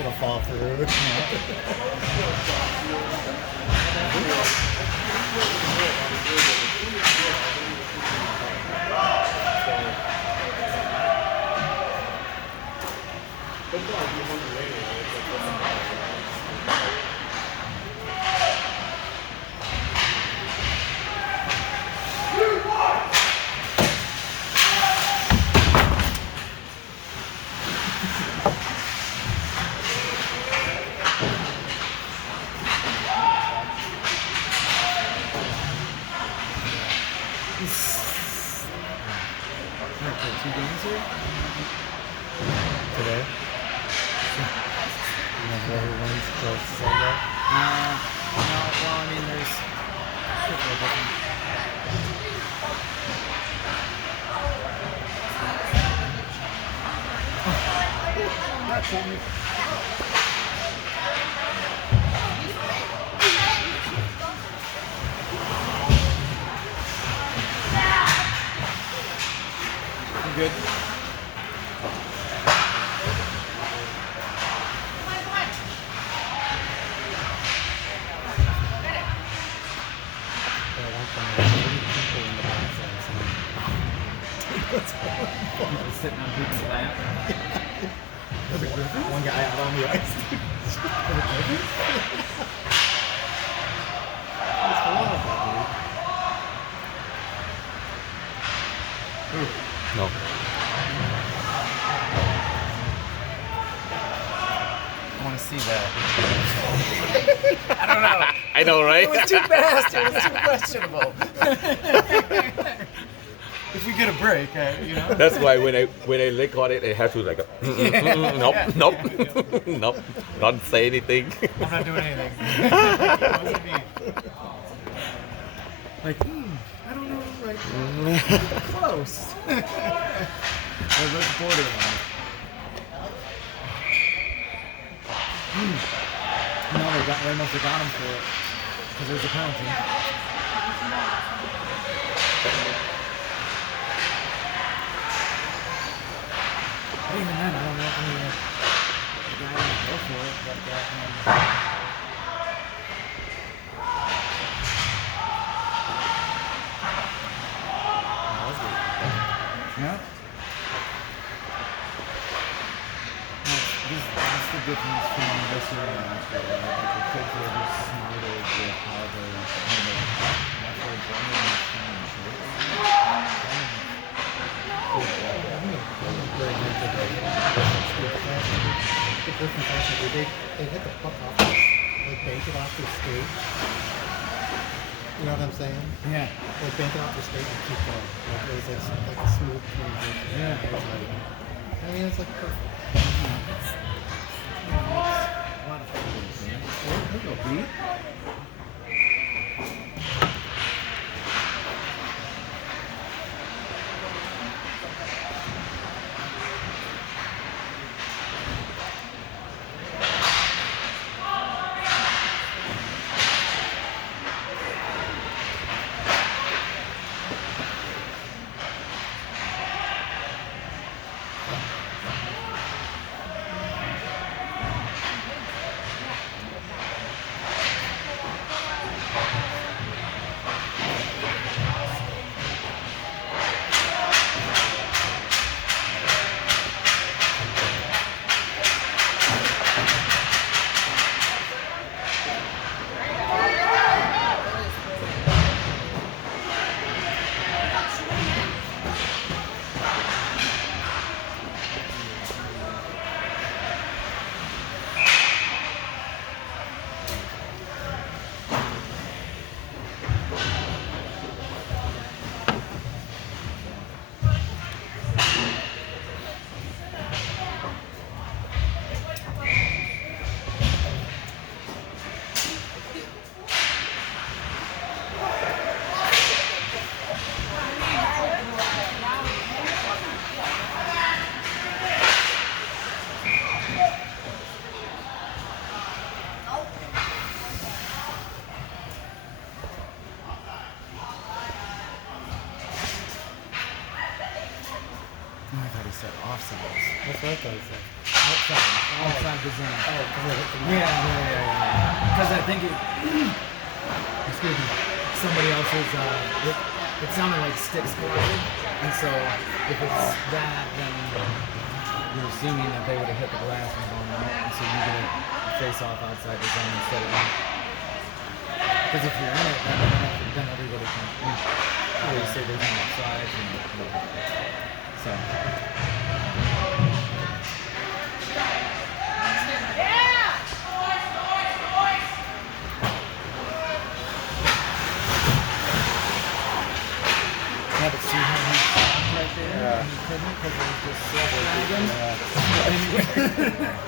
It'll fall through. Two games here? Today. Whoever wins goes to Sunday. No, well, I mean, there's... You good? Just sitting on people's lap. One guy out on the ice. No. I want to see that. I don't know. I know, right? It was too fast. It was too questionable. If we get a break, you know. That's why when I lick on it, it has to like, nope, nope, don't say anything. I'm not doing anything. It wasn't me. Like, I don't know, like, close. Or that's borderline. No, they must have got him for it. Because there's a penalty. But even then, I don't know if the guy didn't go for it, but yeah. That's the difference from this year and last year. Like the kids were just smarter with how they handle it. That's why Brandon is trying to show The person actually, they hit the puck off, like bank it off their skate. You know what I'm saying? Yeah. Like bank it off their skate and keep going. Like it was like a smooth transition. Yeah. It was like, I mean, it's like perfect. A lot of fun. There you go, B. I thought he said offsides. That's what I thought he said. Outside. outside the zone. Oh, because I hit the Yeah. Because I think it. Excuse me. Somebody else's. It sounded like sticks collided, and so if it's that, then you're assuming that they would have hit the glass and gone out, and so you're gonna face off outside the zone instead of in. Because if you're in it, then everybody can. They say there's no outside, so. Yeah, but see how he stopped right there? Yeah. He couldn't because it was just so dragging.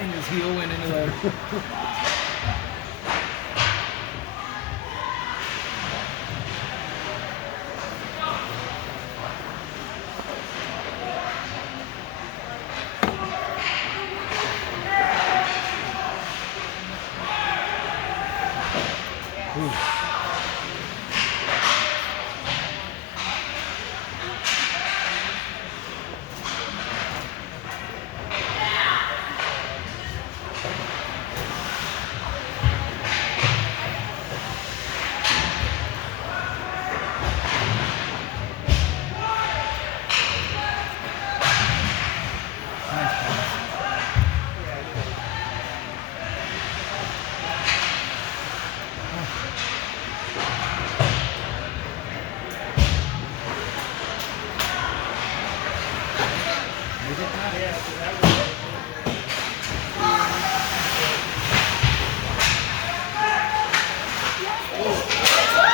And his heel went into the... Ooh.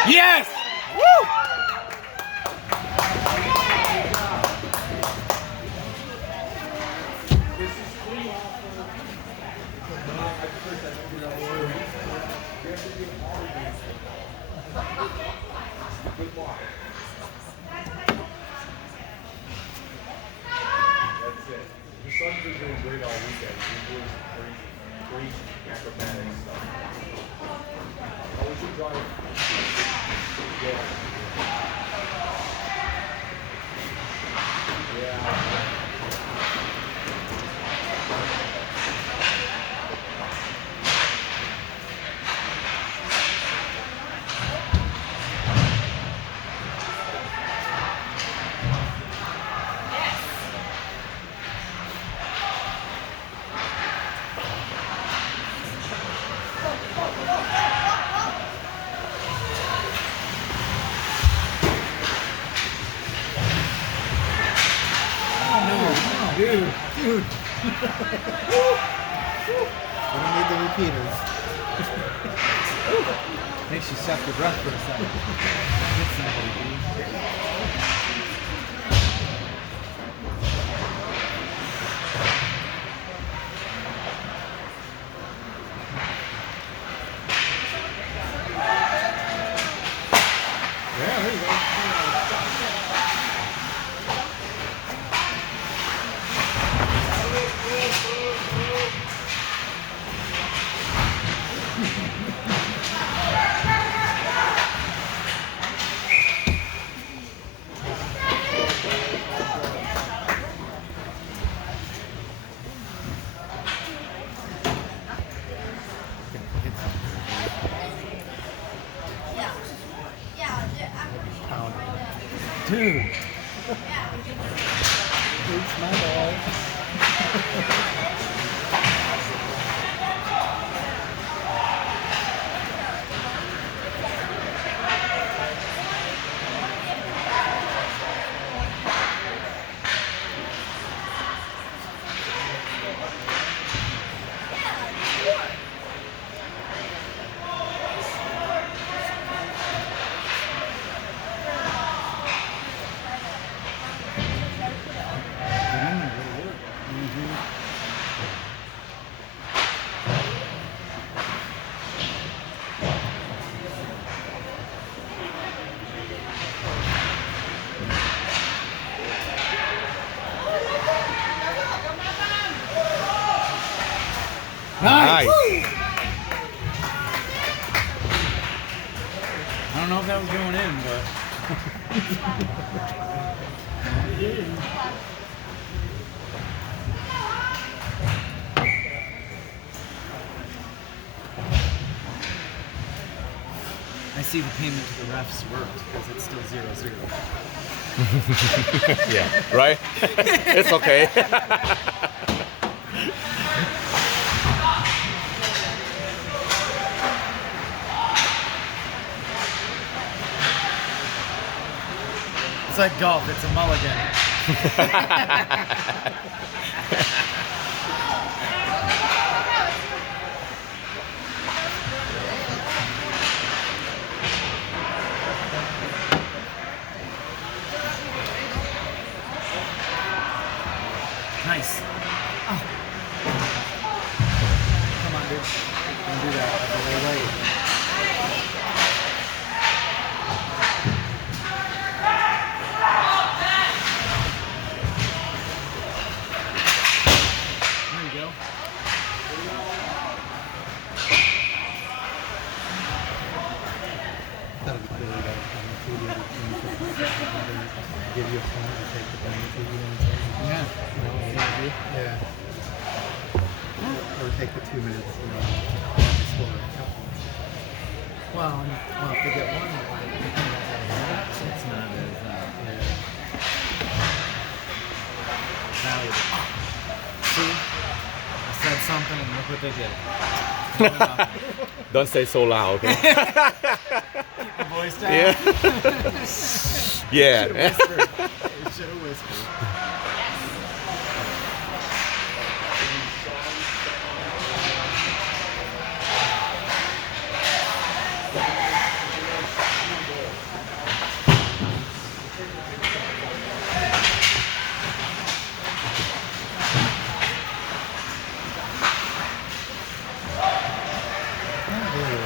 Yes! That's it. The Suns are doing great all weekend. They're doing some great acrobatic stuff. Oh, we should drive. Yeah. Yeah. Dude. We don't need the repeaters. Makes you suck your breath for a second. Hit somebody, dude. Yeah, there you go. Dude. It's my ball. Nice. Nice. I don't know if that was going in, but. see the payment to the refs worked because it's still 0-0. Yeah, right? It's okay. It's like golf, it's a mulligan. Nice. Oh. Come on, dude. Don't do that. That's a little late. There you go. That'll be cool. You got give you a point to take the penalty. You know what I'm saying? Yeah. You know, yeah. Or take the 2 minutes. You know, score a couple. Well, if they get one, it's not as valuable. See? I said something and look what they did. Don't say so loud. Okay? Keep the voice down. Yeah. Yeah. Whispered. Should have whispered.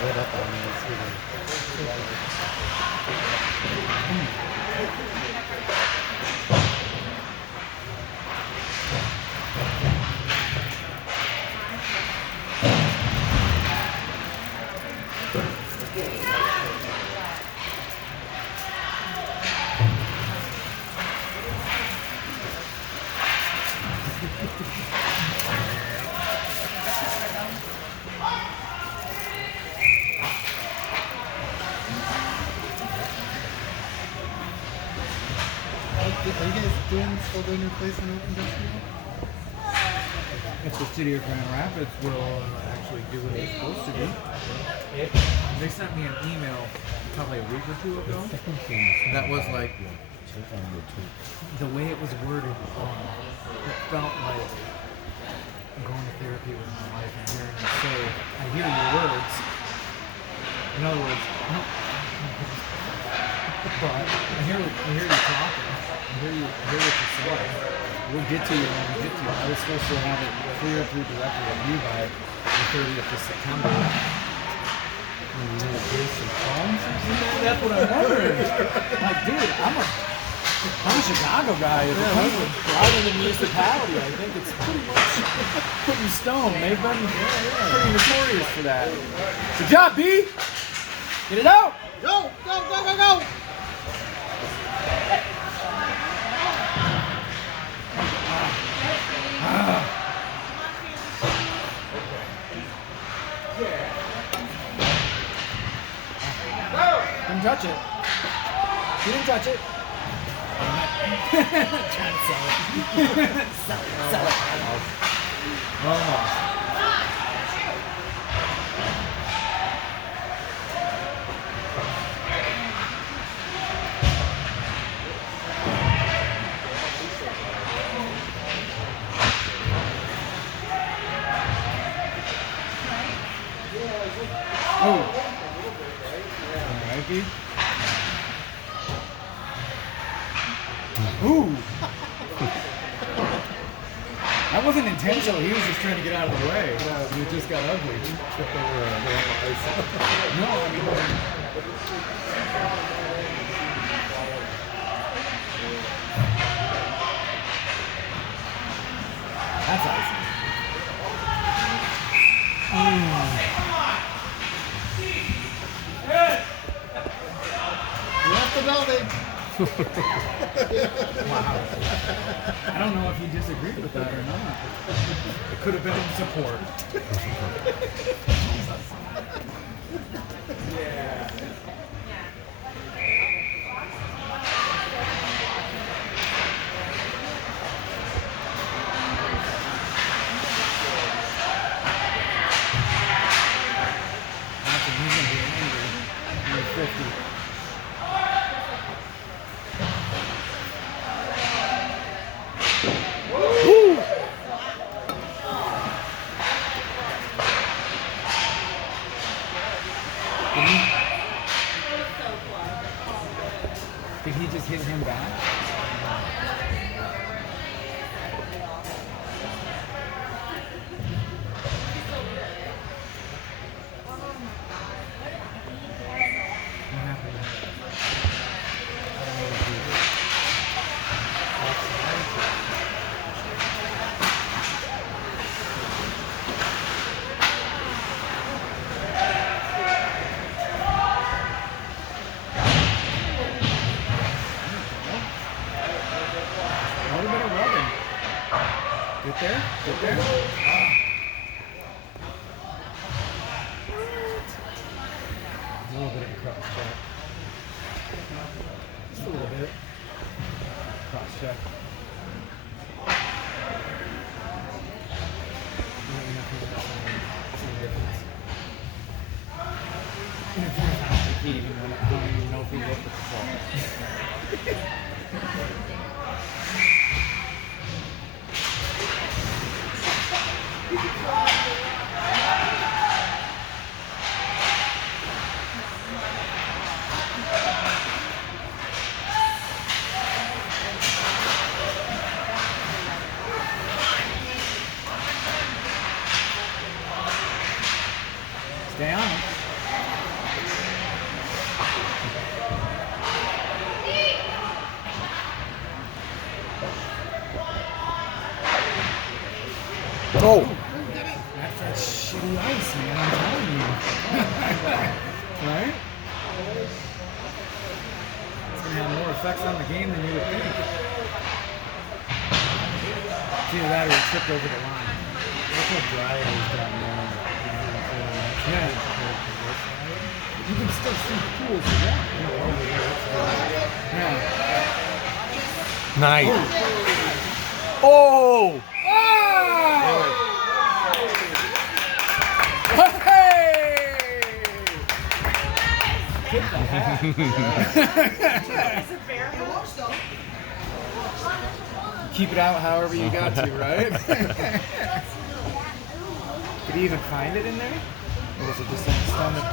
Lit up on this. Are you guys still doing your place in Open Industrial? If the city of Grand Rapids will actually do what it's supposed to do. They sent me an email probably a week or two ago that was like, the way it was worded, it felt like I'm going to therapy with my wife and hearing her say, I hear your words. In other words, but I hear you talking. I hear what you're saying. We'll get to you when we get to you. I was supposed to have it cleared through directly with you by the 30th of September. That's what I'm wondering. Like, dude, I'm a Chicago guy. If it comes to driving the municipality, I think it's pretty much put in stone. They've been pretty notorious for that. Good job, B. Get it out. Go! Go! Go! Go! Go! Didn't touch it. He didn't touch it. Trying to sell it. Sell it. Almost. Oh. Alright, ooh. That wasn't intentional. He was just trying to get out of the way. It just got ugly. No, I mean, that's icy. Left the building. Wow. I don't know if you disagreed with that or not. It could have been in support. Yeah. Stay on it. Oh, That's that shitty ice, man. I'm telling you. Right? It's gonna have more effects on the game than you would think. It's either that or he tripped over the line. Look how dry it is down there. Yeah. You can still see the pools of water. Yeah. nice. Oh, Keep it out however you got to, right? Did he even find it in there? Or was it just on his stomach?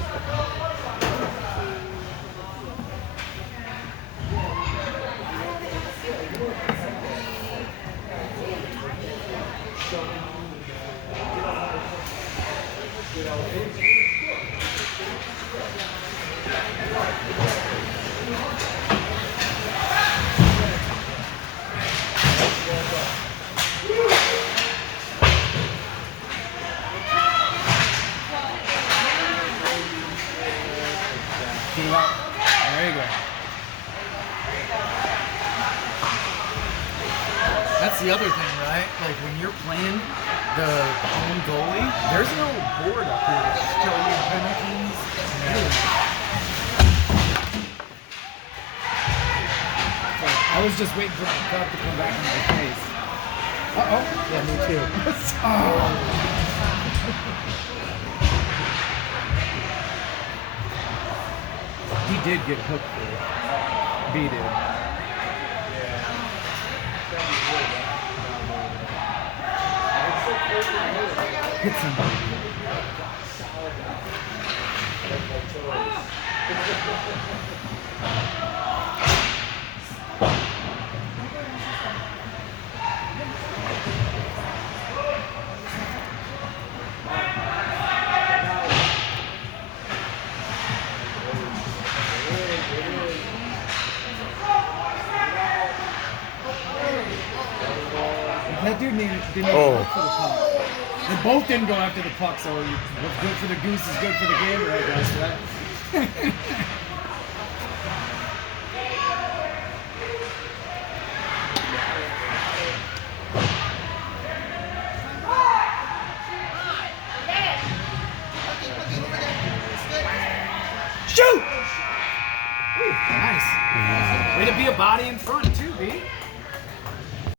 Get it out. There you go. That's the other thing, right? Like when you're playing the own goalie, there's no board up here to show you penalties. So I was just waiting for the puck to come back in my face. Uh-oh. Yeah, me too. He did get hooked there. B did. Hit somebody. That dude didn't go after the puck. They both didn't go after the puck, so what's good for the goose is good for the gander, I guess, right? Shoot! Ooh, nice. Way to be a body in front, too, B.